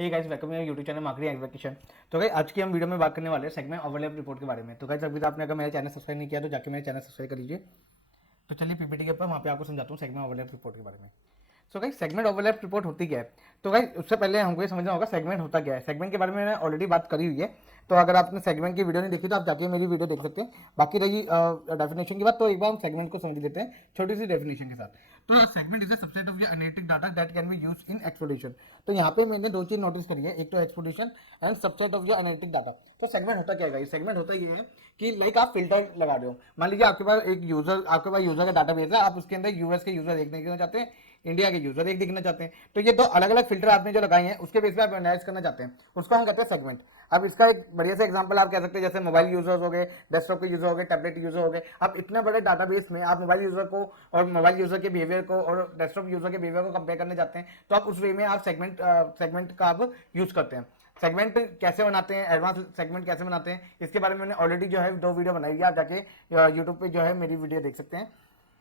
Hey guys, welcome मेरे YouTube channel marketing execution. तो guys आज की हम वीडियो में बात करने वाले हैं सेगमेंट ओवरलैप रिपोर्ट के बारे में। तो गाइस अभी तो आपने अगर मेरा चैनल सब्सक्राइब नहीं किया तो जाके मेरा चैनल सब्सक्राइब कर लीजिए। तो चलिए पीपीटी के ऊपर वहाँ पे आपको समझाता हूँ सेगमेंट ओवरलैप रिपोर्ट के बारे में। So guys segment overlap report होती क्या है? तो गाइस उससे पहले हमको ये समझना होगा सेगमेंट होता क्या है। सेगमेंट के बारे में मैंने ऑलरेडी बात करी हुई है, तो अगर आपने सेगमेंट की वीडियो नहीं देखी तो आप जाके मेरी वीडियो देख सकते हैं। बाकी रही डेफिनेशन की बात, तो एक बार हम सेगमेंट को समझ लेते हैं छोटी सी डेफिनेशन के साथ। तो segment is a subset of the analytic data that can be used in exploration. तो यहाँ पे मैंने दो चीज नोटिस करी है, एक तो exploration and subset of the analytic data. तो सेगमेंट होता क्या है? सेगमेंट होता ये है कि लाइक आप फिल्टर लगा रहे हो। मान लीजिए आपके पास एक यूजर, आपके पास यूजर का डाटा बेस है, आप उसके अंदर यूएस के यूजर देखना चाहते हैं, इंडिया के यूजर एक देखना चाहते हैं। तो ये दो अलग अलग फिल्टर आपने जो लगाए हैं उसके बेस पे आप एनालाइज करना चाहते हैं, उसको हम कहते हैं सेगमेंट। अब इसका एक बढ़िया सा एग्जांपल आप कह सकते हैं, जैसे मोबाइल यूजर्स हो गए, डेस्कटॉप के यूजर हो गए, टैबलेट यूजर हो गए। आप इतने बड़े डाटाबेस में आप मोबाइल यूजर को और मोबाइल यूजर के बिहेवियर को और डेस्कटॉप यूजर के बिहेवियर को कंपेयर करने जाते हैं, तो आप उस वे में आप सेगमेंट का आप यूज करते हैं। सेगमेंट कैसे बनाते हैं, एडवांस सेगमेंट कैसे बनाते हैं, इसके बारे में मैंने ऑलरेडी जो है दो वीडियो बनाई है, आप जाके यूट्यूब पे जो है मेरी वीडियो देख सकते हैं।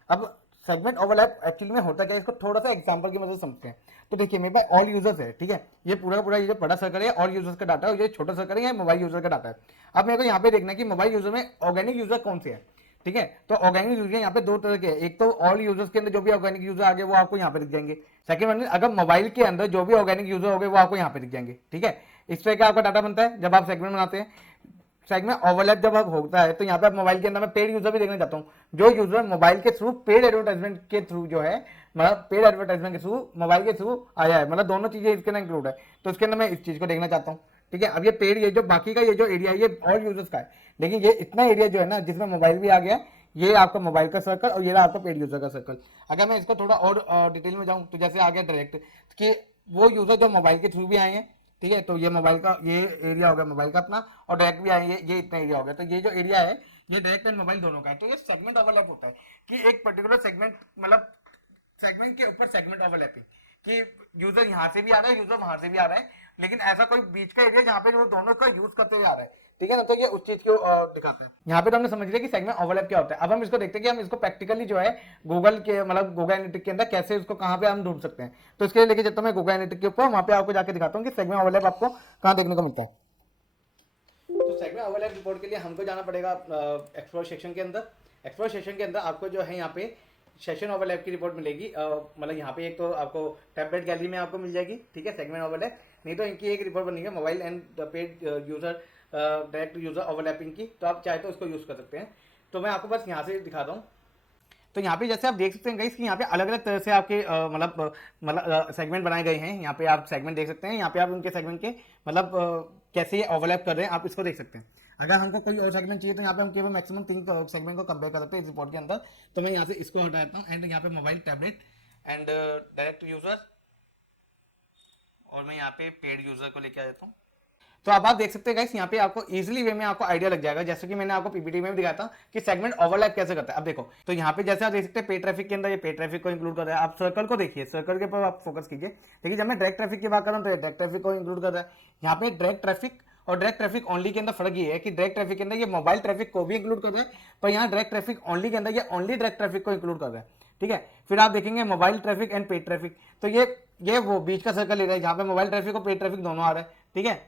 अब सेगमेंट ओवरलैप एक्चुअली में होता क्या है, इसको थोड़ा सा एग्जांपल की मदद से समझते हैं। तो देखिए मेरे पास ऑल यूजर्स है, ठीक है, ये पूरा पूरा ये जो बड़ा सर्कल है ऑल यूजर्स का डाटा है, ये छोटा सर्कल है मोबाइल यूजर का डाटा है। अब मेरे को यहाँ पे देखना है कि मोबाइल यूजर में ऑर्गेनिक यूजर कौन से है, ठीक है। तो ऑर्गेनिक यूजर यहाँ पे दो तरह के हैं, एक तो ऑल यूजर्स के अंदर जो भी ऑर्गेनिक यूजर आ गए वो आपको यहाँ पे दिख जाएंगे। सेकंड वन, अगर मोबाइल के अंदर जो भी ऑर्गेनिक यूजर हो गए वो आपको यहाँ पे दिख जाएंगे, ठीक है। इस तरह का आपका डाटा बनता है जब आप सेगमेंट बनाते हैं। सेगमेंट ओवरलैप जब अब होता है तो यहाँ पे आप मोबाइल के अंदर मैं पेड यूजर भी देखना चाहता हूँ, जो यूजर मोबाइल के थ्रू पेड एडवर्टाइजमेंट के थ्रू जो है, मतलब पेड एडवर्टाइजमेंट के थ्रू मोबाइल के थ्रू आया है, मतलब दोनों चीजें इसके अंदर इंक्लूड है, तो इसके अंदर मैं इस चीज को देखना चाहता हूँ, ठीक है। अब ये पेड, ये जो बाकी का ये जो एरिया है ये ऑल यूजर्स का है, लेकिन ये इतना एरिया जो है ना जिसमें मोबाइल भी आ गया, ये आपका मोबाइल का सर्कल और ये रहा आपका पेड यूजर का सर्कल। अगर मैं इसको थोड़ा और डिटेल में जाऊँ तो जैसे आ गया डायरेक्ट कि वो यूजर जो मोबाइल के थ्रू भी आए हैं, ठीक है, तो ये मोबाइल का ये एरिया हो गया मोबाइल का अपना, और डायरेक्ट भी आएंगे, ये इतना एरिया हो गया, तो ये जो एरिया है ये डायरेक्ट एंड मोबाइल दोनों का है। तो ये सेगमेंट ओवरलैप होता है कि एक पर्टिकुलर सेगमेंट, मतलब सेगमेंट के ऊपर सेगमेंट ओवरलैपिंग, कि यूजर यहाँ से भी आ रहा है, यूजर वहां से भी आ रहा है, लेकिन ऐसा कोई बीच का एरिया जहाँ पे जो दोनों का यूज करते हुए आ रहा है, ठीक है ना। तो ये उस चीज को दिखाते हैं। यहाँ पे तो हमने समझ लिया कि सेगमेंट ओवरलैप क्या होता है। अब हम इसको देखते हैं कि हम इसको प्रैक्टिकली जो है गूगल के, मतलब गूगल एनालिटिक्स के अंदर कैसे इसको कहाँ पे हम ढूंढ सकते हैं। तो इसके लिए लेके चलता हूँ मैं गूगल एनालिटिक्स के ऊपर, वहाँ पे आपको जाके दिखाता हूँ कि सेगमेंट ओवरलैप आपको कहाँ देखने को मिलता है। तो सेगमेंट ओवरलैप रिपोर्ट के लिए हमको जाना पड़ेगा एक्सप्लोर सेक्शन के अंदर। एक्सप्लोर सेक्शन के अंदर आपको जो है यहाँ पे सेशन ओवरलैप की रिपोर्ट मिलेगी, मतलब यहाँ पे एक तो आपको टैबलेट गैलरी में आपको मिल जाएगी, ठीक है, सेगमेंट ओवरलैप। नहीं तो इनकी एक रिपोर्ट बनी है mobile and paid user direct user overlapping की, तो आप चाहे तो उसको यूज कर सकते हैं। तो मैं आपको बस यहाँ से दिखाता हूँ। तो यहाँ पे जैसे आप देख सकते हैं गाइस कि यहाँ पे अलग अलग तरह से आपके मतलब सेगमेंट बनाए गए हैं। यहाँ पे आप सेगमेंट देख सकते हैं, यहाँ पे आप उनके सेगमेंट के मतलब कैसे ये ओवरलैप कर रहे हैं आप इसको देख सकते हैं। अगर हमको कोई और सेगमेंट चाहिए तो यहाँ पे हम केवल मैक्सिमम 3 सेगमेंट को कंपेयर कर सकते हैं इस रिपोर्ट के अंदर। तो मैं यहाँ से इसको हटा देता हूँ एंड यहाँ पे mobile, tablet and direct user, और मैं यहाँ पे पेड यूजर को लेके आ जाता हूँ। तो अब आप देख सकते हैं गाइस यहाँ पे आपको इजीली वे में आपको आइडिया लग जाएगा, जैसे कि मैंने आपको पीपीटी में भी दिखाया था कि सेगमेंट ओवरलैप कैसे करता है। अब देखो तो यहाँ पे जैसे आप देख सकते हैं पे ट्रैफिक के अंदर ये पे ट्रैफिक को इंक्लूड कर रहा है। आप सर्कल को देखिए, सर्कल के ऊपर आप फोकस कीजिए, देखिए जब मैं डायरेक्ट ट्रैफिक की बात कर रहा हूँ तो डायरेक्ट ट्रैफिक को इंक्लूड कर रहा है। यहाँ पे डायरेक्ट ट्रैफिक और डायरेक्ट ट्रैफिक ओनली के अंदर फर्क ये है कि डायरेक्ट ट्रैफिक के अंदर ये मोबाइल ट्रैफिक को भी इंक्लूड कर रहा है, पर यहाँ डायरेक्ट ट्रैफिक ओनली के अंदर ये ओनली डायरेक्ट ट्रैफिक को इंक्लूड कर रहा है, ठीक है। फिर आप देखेंगे mobile traffic and paid traffic, तो ये वो बीच का सर्कल ले रहा है जहाँ पे मोबाइल ट्रैफिक और पेड ट्रैफिक दोनों आ रहा है, ठीक है।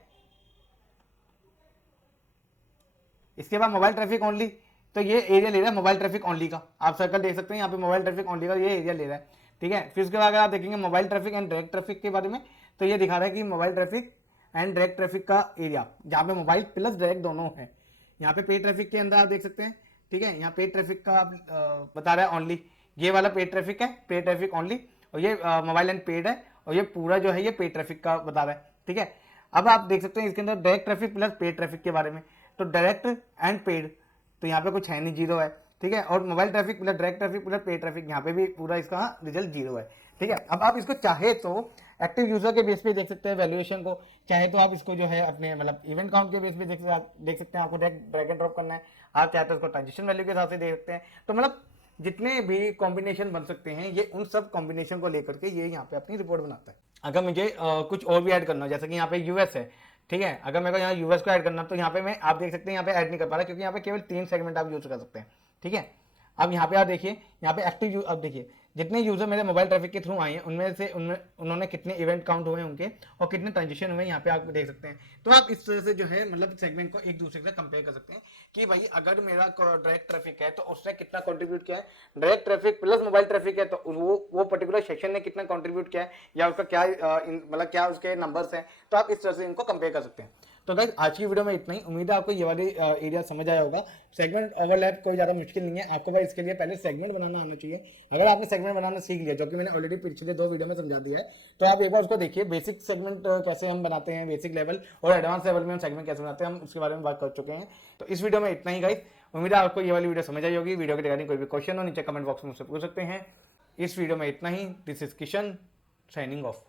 इसके बाद मोबाइल ट्रैफिक ओनली, तो ये एरिया ले रहा है मोबाइल ट्रैफिक ओनली का, आप सर्कल देख सकते हैं यहाँ पे मोबाइल ट्रैफिक ओनली का ये एरिया ले रहा है, ठीक है। फिर उसके बाद अगर आप देखेंगे mobile traffic and direct traffic के बारे में, तो ये दिखा रहा है कि mobile traffic and direct traffic का एरिया जहाँ पे मोबाइल प्लस डायरेक्ट दोनों है। यहाँ पे पेड ट्रैफिक के अंदर आप देख सकते हैं, ठीक है, यहाँ पेड ट्रैफिक का आप बता रहा है ओनली, ये वाला पेड ट्रैफिक है, पेड ट्रैफिक ओनली, और ये मोबाइल एंड पेड है, और ये पूरा जो है ये पेड ट्रैफिक का बता रहा है, ठीक है। अब आप देख सकते हैं इसके अंदर direct traffic plus paid traffic के बारे में, तो डायरेक्ट एंड पेड, तो यहाँ पे कुछ है नहीं, जीरो है, ठीक है। और mobile traffic plus direct traffic plus paid traffic, यहाँ पे भी पूरा इसका रिजल्ट जीरो है, ठीक है। अब आप इसको चाहे तो एक्टिव यूजर के बेस पे देख सकते हैं वैल्यूएशन को, चाहे तो आप इसको जो है अपने मतलब इवेंट काउंट के बेस पे देख सकते हैं, आपको ड्रैग एंड ड्रॉप करना है, आप चाहे तो उसको ट्रांजेक्शन वैल्यू के हिसाब से देख सकते हैं। तो मतलब जितने भी कॉम्बिनेशन बन सकते हैं ये उन सब कॉम्बिनेशन को लेकर के ये यहाँ पे अपनी रिपोर्ट बनाता है। अगर मुझे कुछ और भी ऐड करना हो, जैसे कि यहाँ पे यूएस है, ठीक है, अगर मेरे को यहाँ यूएस को ऐड करना तो यहाँ पे मैं, आप देख सकते हैं यहाँ पे ऐड नहीं कर पा रहा क्योंकि यहाँ पे केवल 3 सेगमेंट आप यूज कर सकते हैं, ठीक है। अब यहाँ पे आप देखिए, यहाँ पे एक्टिव, अब देखिए जितने यूजर मेरे मोबाइल ट्रैफिक के थ्रू आए हैं उनमें से उन्होंने कितने इवेंट काउंट हुए उनके और कितने ट्रांजेक्शन हुए यहाँ पे आप देख सकते हैं। तो आप इस तरह से जो है मतलब सेगमेंट को एक दूसरे से कंपेयर कर सकते हैं कि भाई अगर मेरा डायरेक्ट ट्रैफिक है तो उसने कितना कंट्रीब्यूट किया है, direct traffic plus mobile traffic है तो वो पर्टिकुलर सेक्शन ने कितना कंट्रीब्यूट किया है या उसका क्या मतलब क्या उसके नंबर्स हैं। तो आप इस तरह से इनको कंपेयर कर सकते हैं। तो गाइस आज की वीडियो में इतना ही। उम्मीद है आपको ये वाली एरिया समझ आया होगा। सेगमेंट ओवरलैप कोई ज़्यादा मुश्किल नहीं है, आपको भाई इसके लिए पहले सेगमेंट बनाना आना चाहिए। अगर आपने सेगमेंट बनाना सीख लिया, जो कि मैंने ऑलरेडी पिछले 2 वीडियो में समझा दिया है, तो आप एक बार उसको देखिए। बेसिक सेगमेंट कैसे हम बनाते हैं, बेसिक लेवल और एडवांस लेवल में हम सेगमेंट कैसे बनाते हैं, हम उसके बारे में बात कर चुके हैं। तो इस वीडियो में इतना ही गाइस। उम्मीद है आपको ये वाली वीडियो समझ आई होगी। वीडियो के रिगार्डिंग कोई भी क्वेश्चन हो नीचे कमेंट बॉक्स में मुझसे पूछ सकते हैं। इस वीडियो में इतना ही। This is Kishan signing of.